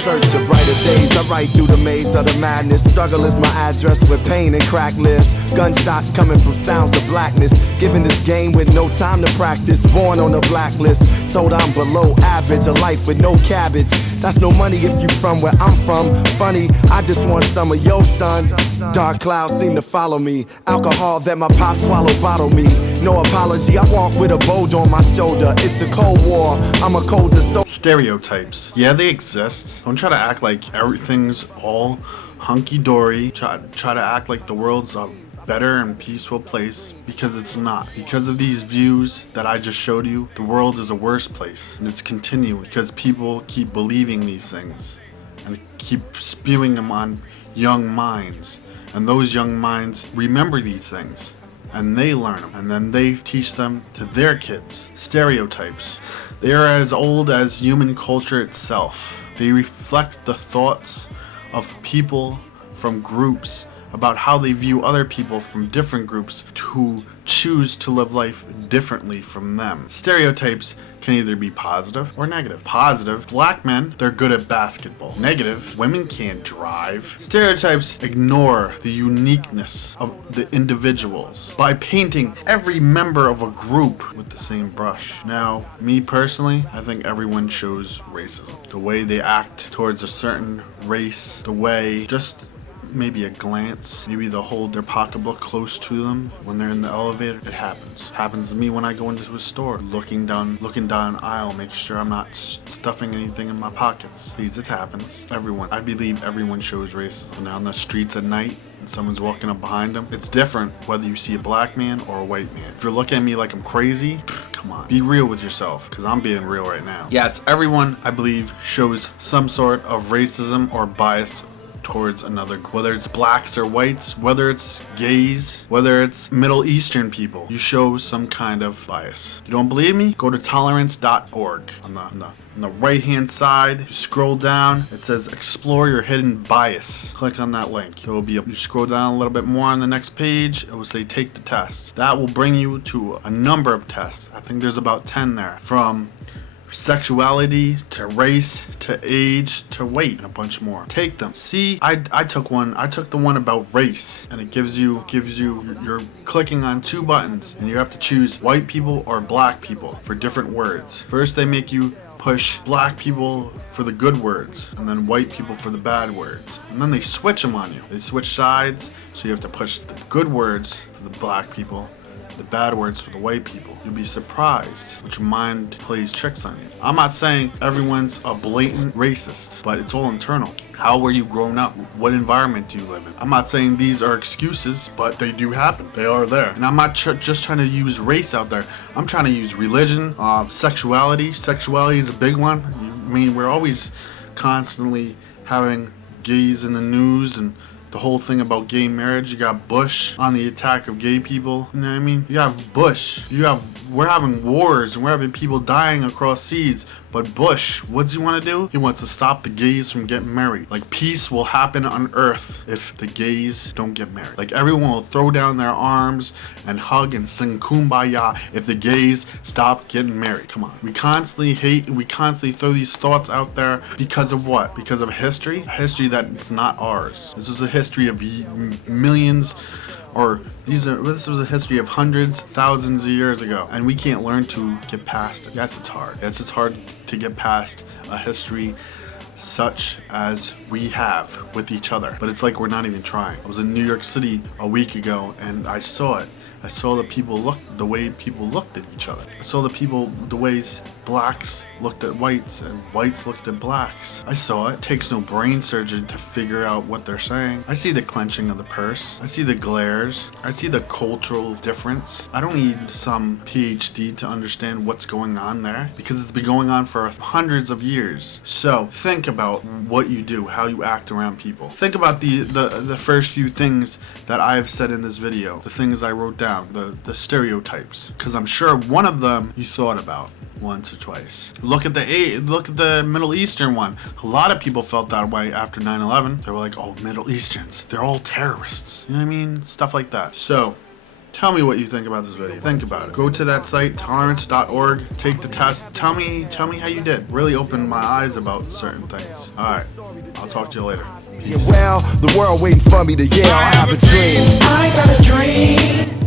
search of brighter days. I write through the maze of the madness. Struggle is my address with pain and crack lives. Gunshots coming from sounds of blackness. Given this game with no time to practice. Born on the blacklist. Told I'm below average. A life with no cabbage. That's no money if you from where I'm from. Funny, I just want some of your son. Dark clouds seem to follow me. Alcohol that my pop swallowed bottle me. No apology, I walk with a boulder on my shoulder. It's a cold war, I'm a colder soul. Stereotypes. Yeah, they exist. Don't try to act like everything's all hunky-dory. Try to act like the world's a better and peaceful place, because it's not. Because of these views that I just showed you, the world is a worse place, and it's continuing because people keep believing these things and keep spewing them on young minds, and those young minds remember these things and they learn them, and then they teach them to their kids. Stereotypes. They are as old as human culture itself. They reflect the thoughts of people from groups about how they view other people from different groups who choose to live life differently from them. Stereotypes can either be positive or negative. Positive, black men, they're good at basketball. Negative, women can't drive. Stereotypes ignore the uniqueness of the individuals by painting every member of a group with the same brush. Now, me personally, I think everyone shows racism. The way they act towards a certain race, the way just maybe a glance, maybe they'll hold their pocketbook close to them when they're in the elevator. It happens. Happens to me when I go into a store, looking down an aisle, make sure I'm not stuffing anything in my pockets. Please, it happens. Everyone, I believe everyone shows racism. And they're on the streets at night and someone's walking up behind them. It's different whether you see a black man or a white man. If you're looking at me like I'm crazy, come on, be real with yourself, because I'm being real right now. Yes, everyone, I believe, shows some sort of racism or bias towards another, whether it's blacks or whites, whether it's gays, whether it's Middle Eastern people. You show some kind of bias. You don't believe me? Go to tolerance.org. On the right hand side, you scroll down, it says explore your hidden bias. Click on that link. It will be, you scroll down a little bit more on the next page, it will say take the test. That will bring you to a number of tests. I think there's about 10 there, from sexuality to race to age to weight, and a bunch more. Take them. See, I took the one about race, and it gives you you're clicking on 2 buttons and you have to choose white people or black people for different words. First they make you push black people for the good words and then white people for the bad words, and then they switch them on you. They switch sides, so you have to push the good words for the black people, the bad words for the white people. You'll be surprised what your mind plays tricks on you. I'm not saying everyone's a blatant racist, but it's all internal. How were you grown up? What environment do you live in? I'm not saying these are excuses, but they do happen. They are there. And I'm not just trying to use race out there. I'm trying to use religion, sexuality. Sexuality is a big one. I mean, we're always constantly having gays in the news, and the whole thing about gay marriage. You got Bush on the attack of gay people. You know what I mean? You have Bush. We're having wars and we're having people dying across seas. But Bush, what does he want to do? He wants to stop the gays from getting married. Like, peace will happen on earth if the gays don't get married. Like, everyone will throw down their arms and hug and sing kumbaya if the gays stop getting married. Come on. We constantly hate and we constantly throw these thoughts out there because of what? Because of history? A history that is not ours. This is a history of millions, or this was a history of hundreds, thousands of years ago, and we can't learn to get past it. Yes, it's hard. Yes, it's hard to get past a history such as we have with each other, but it's like we're not even trying. I was in New York City a week ago and I saw it. I saw the way people looked at each other. I saw the ways blacks looked at whites and whites looked at blacks. I saw it. It takes no brain surgeon to figure out what they're saying. I see the clenching of the purse. I see the glares. I see the cultural difference. I don't need some PhD to understand what's going on there, because it's been going on for hundreds of years. So think about what you do, how you act around people. Think about the first few things that I've said in this video, the things I wrote down, the stereotypes, because I'm sure one of them you thought about once or twice. Look at the Middle Eastern one. A lot of people felt that way after 9/11. They were like, oh, Middle Easterns, they're all terrorists. You know what I mean? Stuff like that. So Tell me what you think about this video. Think about it. Go to that site, tolerance.org, take the test. Tell me how you did. Really opened my eyes about certain things. Alright, I'll talk to you later. Yeah, well, the world waiting for me to yell. I have a dream. I got a dream.